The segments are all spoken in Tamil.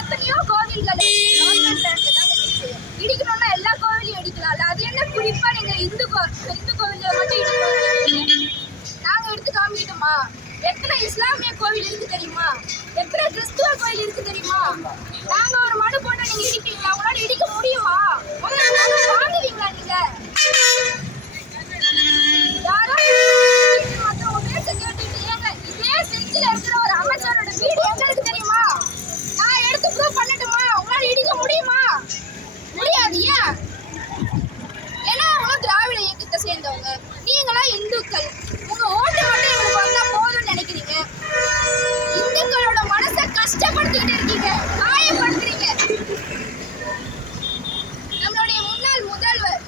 எத்தனையோ கோவில்கள் இடிக்கணும்னா எல்லா கோவிலையும் இடிக்கலாம்ல. அது என்ன குறிப்பா நீங்க இந்து கோ இந்து கோவில மட்டும் இடிக்கணும் நாங்க எடுத்து காமிக்கிட்டோமா? எத்தனை இஸ்லாமிய கோவில் இருக்கு தெரியுமா? எத்தனை கிறிஸ்துவ கோவில் இருக்கு தெரியுமா? நாங்க ஒரு மனு போட்டா நீங்க இடிப்பீங்களா உங்களால இடிக்க முடியுமா உங்களால மனு வாங்குவீங்களா நீங்க யாரோ மத்தவங்க பேச்ச கேட்டுட்டு ஏங்க இதே செஞ்சில இருக்கிற ஒரு அமைச்சரோட வீடு எங்க இருக்கு தெரியுமா நான் எடுத்து ப்ரூவ் பண்ணட்டுமா உங்களால இடிக்க முடியுமா முடியாது ஏன் ஏன்னா அவங்க திராவிட இயக்கத்தை நீங்களா இந்துக்கள். உங்க ஓட்டு மட்டும் எங்களுக்கு வந்தா போதும்னு நினைக்கிறீங்க? இந்துக்களோட மனசை கஷ்டப்படுத்திக்கிட்டு இருக்கீங்க. காயப்படுத்துறீங்க. நம்மளுடைய முன்னாள் முதல்வர்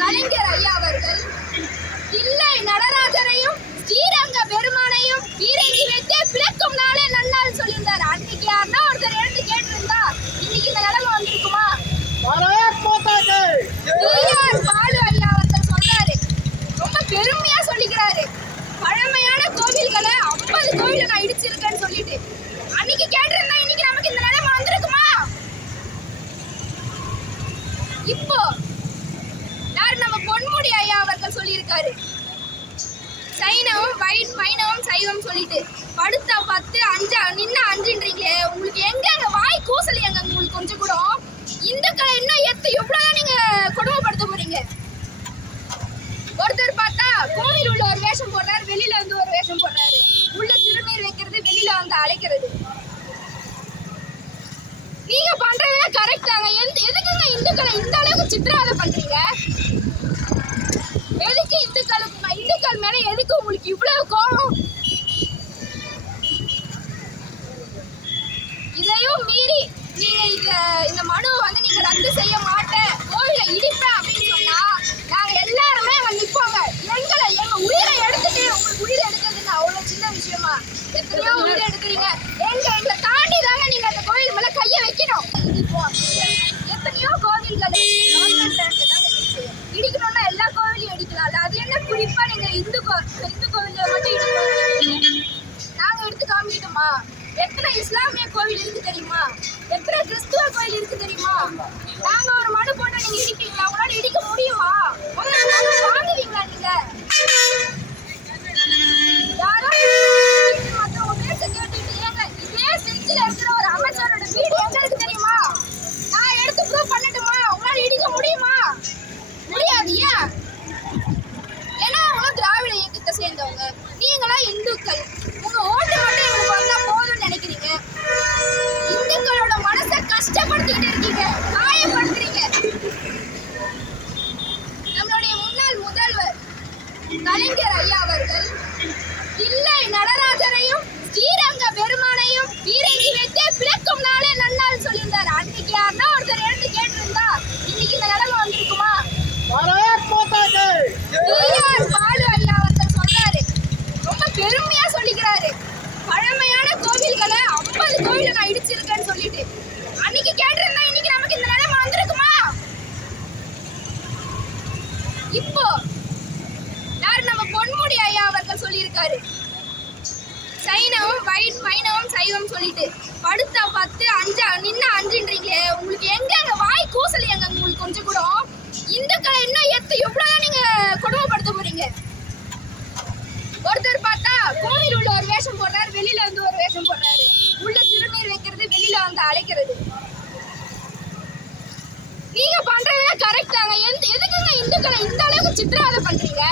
கலைஞர் ஐயா அவர்கள் இல்லை நடராஜரையும் ஸ்ரீரங்க பெருமானையும் இறங்கி வைத்தே பிளக்கும் நாளே நன்னாள் சொல்லியிருந்தார். அன்னைக்கு யாருன்னா ஒருத்தர் எழுந்து கேட்டிருந்தா இன்னைக்கு இந்த நிலைமை வந்திருக்குமா பாரத் மாதா கி டிஆர் பாலு ஐயா அவர்கள் சொல்றாரு ரொம்ப பெருமையா சொல்லிக்கிறாரு. பழமையான கோவில்களை ஐம்பது கோவில நான் இடிச்சிருக்கேன்னு சொல்லிட்டு. அன்னைக்கு கேட்டிருந்தா இன்னைக்கு நமக்கு இந்த நிலைமை வந்திருக்குமா? இப்போ யார் நம்ம பொன்முடி ஐயா அவர்கள் சொல்லியிருக்காரு. சைனவம் வை வைணவம் சைவம் சொல்லிட்டு. படுத்த பத்து அஞ்சா நின்ன அஞ்சுன்றீங்களே உங்களுக்கு எங்க வாய் கூசல் எங்க உங்களுக்கு கொஞ்சம் கூட? இந்துக்களை இன்னும் எத்து எவ்வளவு நீங்க கொடுமைப்படுத்த போறீங்க ஒருத்தர் பார்த்தா கோவில் உள்ள ஒரு வேஷம் போடுறாரு வெளியில வந்து ஒரு வேஷம் போடுறாரு உள்ள திருநீர் வைக்கிறது கிடைக்கிறது வந்து அழைக்கிறது நீங்க பண்றது எந்த எதுக்குங்க இந்துக்களை இந்த அளவுக்கு சித்திரவதை பண்றீங்க? எதுக்கு இந்துக்களுக்கு இந்துக்கள் மேல எதுக்கு உங்களுக்கு இவ்வளவு கோபம்? இதையும் மீறி நீங்க இந்த இந்த மனுவை வந்து நீங்க ரத்து செய்ய மாட்டேன். கோவில இடிப்பேன் அப்படின்னு சொன்னா நாங்க எல்லாருமே அங்க நிப்போங்க எங்களை எங்க உயிரை எடுத்துட்டு உங்களுக்கு உயிரை எடுக்கிறதுங்க அவ்வளவு சின்ன விஷயமா எத்தனையோ உயிரை எடுக்கிறீங்க எங்க எங்களை தாண்டி தாங்க நீங்க அந்த கோவில் மேல கைய வைக்கணும் இப்போ எத்தனையோ கோவில்கள் கவர்மெண்ட் லேண்ட்ல தாங்க இருக்கு இடிக்கணும்னா எல்லா கோவிலையும் இடிக்கலாம்ல அது என்ன குறிப்பா நீங்க இந்து கோ இந்து கோவில மட்டும் இடிக்கணும் நாங்க தெரியுமா? எத்தனை இஸ்லாமிய கோவில் இருக்கு தெரியுமா? எத்தனை கிறிஸ்துவ கோவில் இருக்கு தெரியுமா? நாங்க ஒரு மனு போட்டா நீங்க இடிப்பீங்களா? உங்களால இடிக்க முடியுமா? வாங்குவீங்களா நீங்க? யாரோ மத்தவங்க பேச்ச கேட்டுட்டு ஏங்க இதே கஷ்டப்படுத்திக்கிட்டு இருக்கீங்க. காயப்படுத்துறீங்க. நம்மளுடைய முன்னாள் முதல்வர் கலைஞர் ஐயா அவர்கள் இல்லை நடராஜரையும் ஸ்ரீரங்க பெருமானையும் இறங்கி வைத்தே பிளக்கும் நாளே நன்னாள் சொல்லியிருந்தார். அன்னைக்கு யாருன்னா ஒருத்தர் எழுந்து கேட்டிருந்தா இன்னைக்கு இந்த நிலைமை வந்திருக்குமா? பாலு ஐயா அவர்கள் சொல்றாரு ரொம்ப பெருமையா சொல்லிக்கிறாரு. பழமையான கோவில்களை ஐம்பது கோவில நான் இடிச்சிருக்கேன்னு சொல்லிட்டு. அன்னைக்கு கேட்டிருந்தா இன்னைக்கு நமக்கு இந்த நிலைமை வந்திருக்குமா? இப்போ யார் நம்ம பொன்முடி ஐயா அவர்கள் சொல்லியிருக்காரு. சைனவம் வை வைணவம் சைவம் சொல்லிட்டு படுத்த பத்து அஞ்சா நின்ன அஞ்சுன்றீங்களே உங்களுக்கு எங்க அங்க வாய் கூசல் எங்க உங்களுக்கு கொஞ்சம் கூட? இந்துக்களை இன்னும் எத்து எவ்வளவுதான் நீங்க கொடுமைப்படுத்த போறீங்க? ஒருத்தர் பார்த்தா கோவில் உள்ள ஒரு வேஷம் போடுறாரு வெளியில வந்து ஒரு வேஷம் போடுறாரு. உள்ள திருநீர் வைக்கிறது வெளியில வந்து அழைக்கிறது. கரெக்டாங்க எதுக்குங்க இந்துக்களை இந்த அளவுக்கு சித்திரவதை பண்ணுறீங்க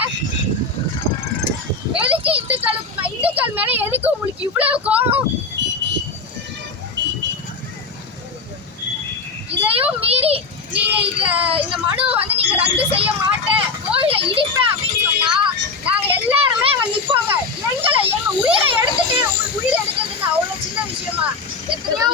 எதுக்கு இந்துக்களுக்கு இந்துக்கள் மேலே எதுக்கு உங்களுக்கு இவ்வளவு கோபம்? இதையும் மீறி நீங்க இந்த இந்த மனுவை வந்து நீங்க ரத்து செய்ய மாட்டேன். கோயில இடிப்பேன் அப்படின்னு சொன்னா நாங்க எல்லாருமே வந்து நிற்போங்க எங்களை எங்க உயிரை எடுத்துட்டு உங்களுக்கு உயிரை எடுக்கிறதுக்கு அவ்வளவு சின்ன விஷயமா? எத்தனையோ